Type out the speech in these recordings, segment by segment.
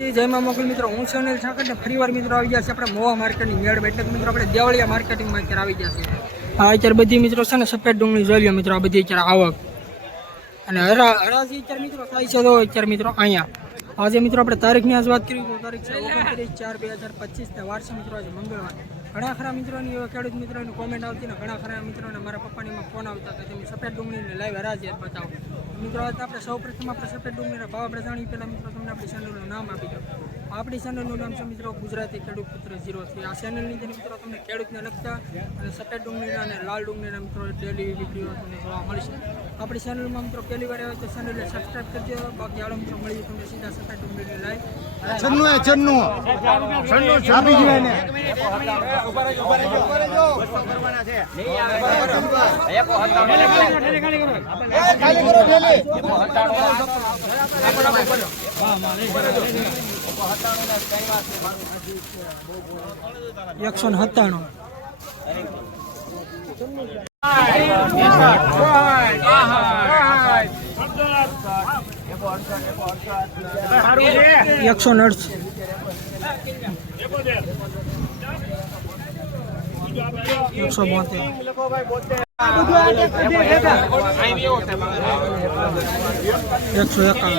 જયમાં મોકલ મિત્રો, હું છું અનિલ ઠાકર ને ફરીવાર મિત્રો આવી ગયા છે આપણે મોવા માર્કેટની મેળ એટલે મિત્રો, આપણે દેવળિયા માર્કેટિંગમાં અત્યારે આવી ગયા છે હા, અત્યારે બધી મિત્રો છે ને સફેદ ડુંગળી જોઈ લો મિત્રો, આ બધી અત્યારે આવક. અને હરા, હરાજી અત્યારે મિત્રો થાય છે તો અત્યારે મિત્રો અહીંયા. આજે મિત્રો આપણે તારીખની આજ વાત કરી તારીખ છે ઓગણત્રીસ ચાર બે હજાર પચીસ ને વાર મિત્રો આજે મંગળવાર. ઘણા ખરા મિત્રોની એવા ખેડૂત મિત્રોની કોમેન્ટ આવતી ને ઘણા ખરા મિત્રોને મારા પપ્પાની ફોન આવતા કે તમે સફેદ ડુંગળીને લાઈવ હરાજી બતાવો મિત્રો આપણે સૌ પ્રથમ આપણે સફેદ ડુંગળીના ભાવ આપણે જાણીએ. પહેલાં મિત્રો, તમને આપણી ચેનલનું નામ આપી દો આપણી ચેનલનું નામ છે મિત્રો, ગુજરાતી ખેડૂત પુત્ર ઝીરો થ્રી આ ચેનલની અંદર મિત્રો, તમને ખેડૂતને લગતા અને સફેદ ડુંગળીના અને લાલ ડુંગળીના મિત્રો ડેલી વીડિયો તમને જોવા મળશે. આપણી ચેનલમાં મિત્રો પહેલી વાર આવે તો ચેનલને સબસ્ક્રાઈબ કરજો. બાકી હાલો મિત્રો મળીએ તમને સીધા સફેદ ડુંગળીની લાઈવ છન્નું છન્નું. છન્નું છાપી ગયું એને. ખાલી કરો ઠેલી. એકસો ને સત્તાણું. એકસો નર્સ. એકસો બોતેર. એકસો એકાવન.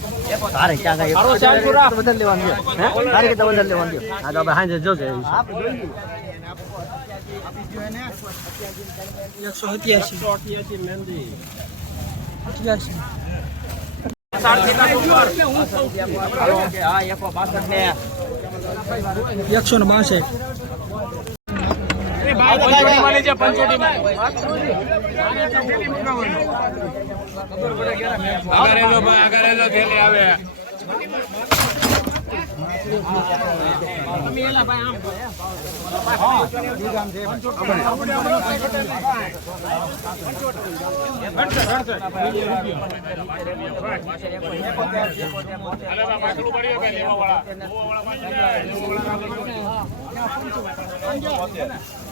તારે ક્યાં કઈ બદલ લેવાનું છે. હે? તારે કે બદલ લેવાનું છે. આ તો હાંજે જોશે એકસો સત્યાસી એકસો ને બાસઠ પંચોતેર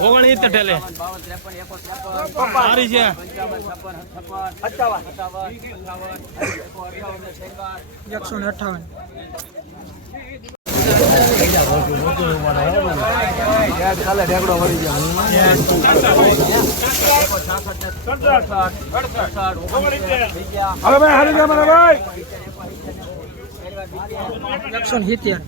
ઓગણીસ ઠેલે. સારી છે. એકસો ને અઠાવન હવે ભાઈ હારી ગયા મારા ભાઈ. એકસો સિત્તેર.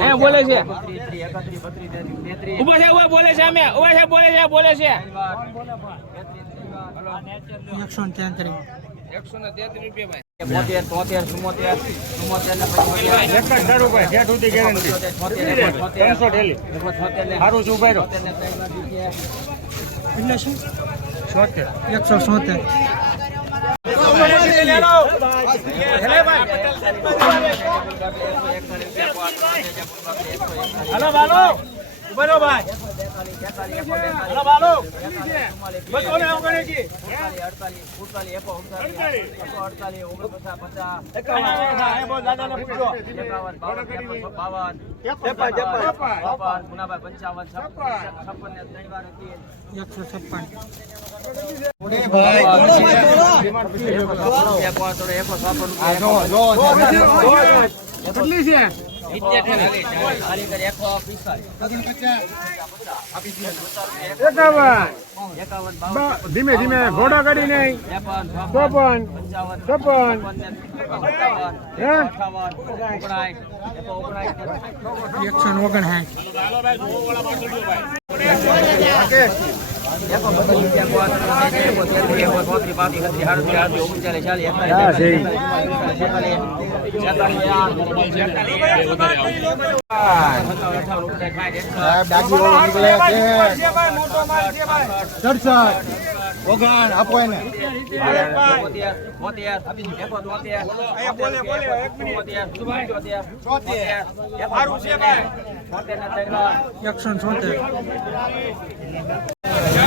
એ બોલે છે ઊભા છે બોલે છે અમે. ઊભા છે બોલે છે બોલે છે. એકસો ને તેત્રીસ એકસો ને તેત્રીસ રૂપિયા બોતેર તોતેર ચુમ્મોતેર ચુમ્મોતેર ને સુધી ગેરંટી ત્રણસો ઠેલી સારું છે ઊભા એટલે શું છોતેર. એકસો સોતેર હાલો જી એકસો છપ્પન કેટલી છે? ધીમે ધીમે ઘોડો કાઢી નહીં ચોપન ચોપન એકસો ઓગણ ને ઓગણસાઠ ઓગણ આપો એને એકસો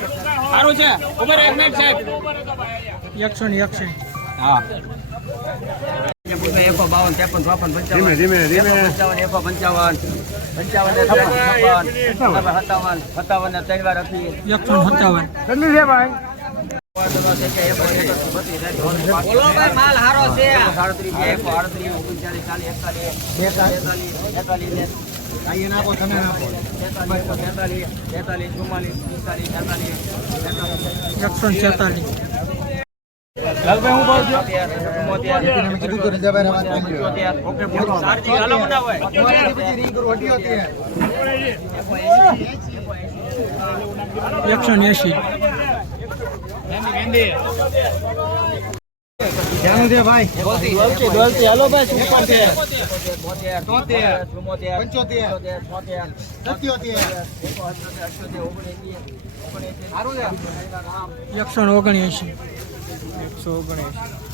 સારું છે. ઊભા એક મિનિટ સાહેબ. એકસો ને એકસઠ એકો બાવન ત્રેપન ચોપન પંચાવન ધીમે ધીમે. એકો પંચાવન પંચાવન ને છપ્પન છપ્પન સત્તાવન સત્તાવન ને ત્રણ વાર હતી એકસો સત્તાવન કેટલી છે ભાઈ માલ હારો છે સાડત્રીસ એકસો એકતાલીસ બેતાલીસ બેતાલીસ ને તમે આપો તેતાલીસ તેતાલીસ ચુમ્માલીસ પિસ્તાલીસ તેતાલીસ એકસો છેતાલીસ લાલભાઈ હું બોલ છું તમે કીધું તો રજાભાઈ વાત કરી લ્યો. ઓકે બોલો સારજી હાલો બનાવે તમારી પછી રીંગ રોટી હતી એકસો ને એંશી ધ્યાન દે ભાઈ ડોલતી ડોલતી હાલો ભાઈ સુપર છે? તોતેર, પંચોતેર, સત્યોતેર. એકસો ઓગણએંશી. એકસો ઓગણએંશી.